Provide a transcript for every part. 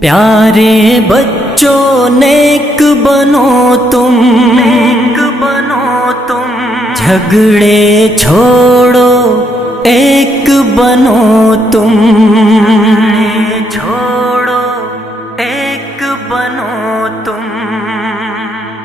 پیارے بچوں نیک بنو تم جھگڑے چھوڑو ایک بنو تم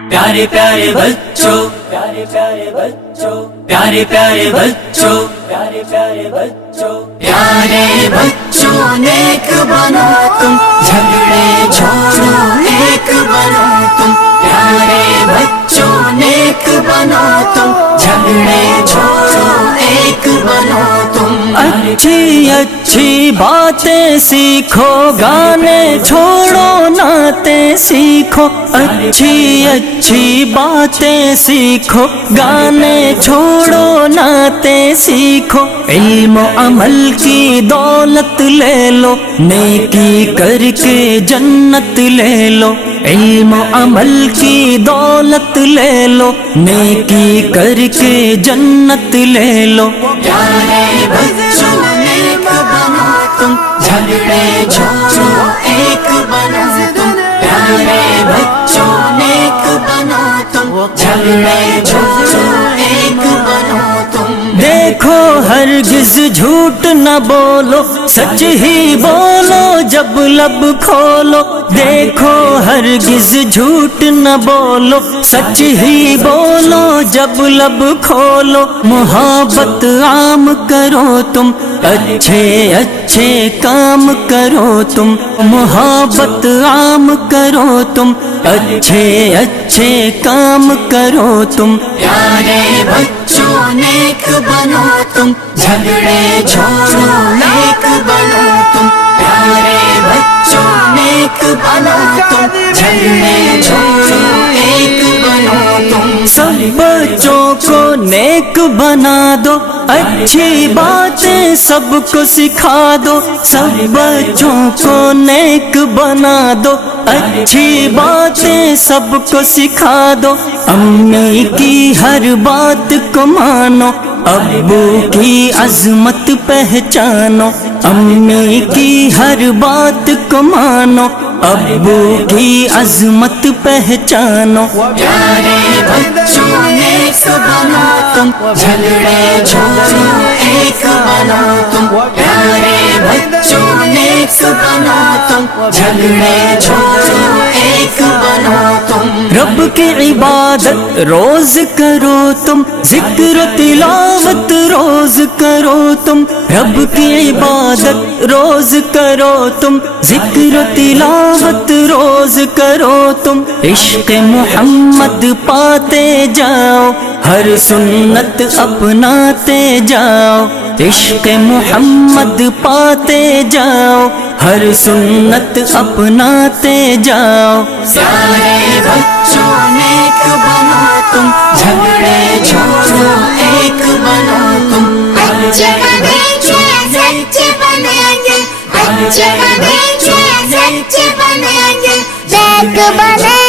پیارے پیارے بچوں پیارے پیارے بچوں پیارے پیارے بچوں پیارے پیارے بچوں پیارے بچوں نیک بنو تم جھگڑے چھوڑو ایک بنو تم پیارے بچوں نیک بنو تم جھگڑے چھوڑو ایک بنو تم اچھی اچھی باتیں سیکھو گانے چھوڑو نعتیں سیکھو اچھی اچھی باتیں سیکھو گانے چھوڑو نعتیں سیکھو علم و عمل کی دولت لے لو نیکی کر کے جنت لے لو علم و عمل کی دولت لے لو نیکی کر کے جنت لے لو پیارے بچوں نیک بنو تم جھگڑے چھوڑو ایک بنو تم پیارے بچوں نیک بنو تم جھگڑے چھوڑو ایک بنو تم دیکھو ہرگز جھوٹ نہ بولو سچ ہی بولو جب لب کھولو دیکھو ہرگز جھوٹ نہ بولو سچ ہی بولو جب لب کھولو محبت عام کرو تم اچھے اچھے کام کرو تم محبت عام کرو تم اچھے اچھے کام کرو تم پیارے بچوں نیک بنو تم جھگڑے چھوڑو ایک بنو تم پیارے بچوں نیک بنو تم جھگڑے چھوڑو ایک بنو تم سب بچوں کو نیک بنا دو اچھی باتیں سب کو سکھا دو سب بچوں کو نیک بنا دو اچھی باتیں سب کو سکھا دو امی کی ہر بات کو مانو ابو کی عظمت پہچانو امی کی ہر بات کو مانو ابو کی عظمت پہچانو پیارے بچوں نیک بنو تم جھگڑے چھوڑو ایک بنو تم پیارے بچوں نیک بنو تم جھگڑے چھوڑو ایک بنو تم رب کی عبادت روز کرو تم ذکر و تلاوت روز کرو تم رب کی عبادت روز کرو تم ذکر و تلاوت روز کرو تم عشق محمد پاتے جاؤ ہر سنت اپناتے جاؤ عشق محمد پاتے جاؤ ہر سنت اپناتے جاؤ پیارے بچوں نیک بنو تم جھگڑے چھوڑو ایک بنو تم اچھے بنیں گے سچے بنیں گے اچھے بنیں گے سچے بنیں گے نیک بنیں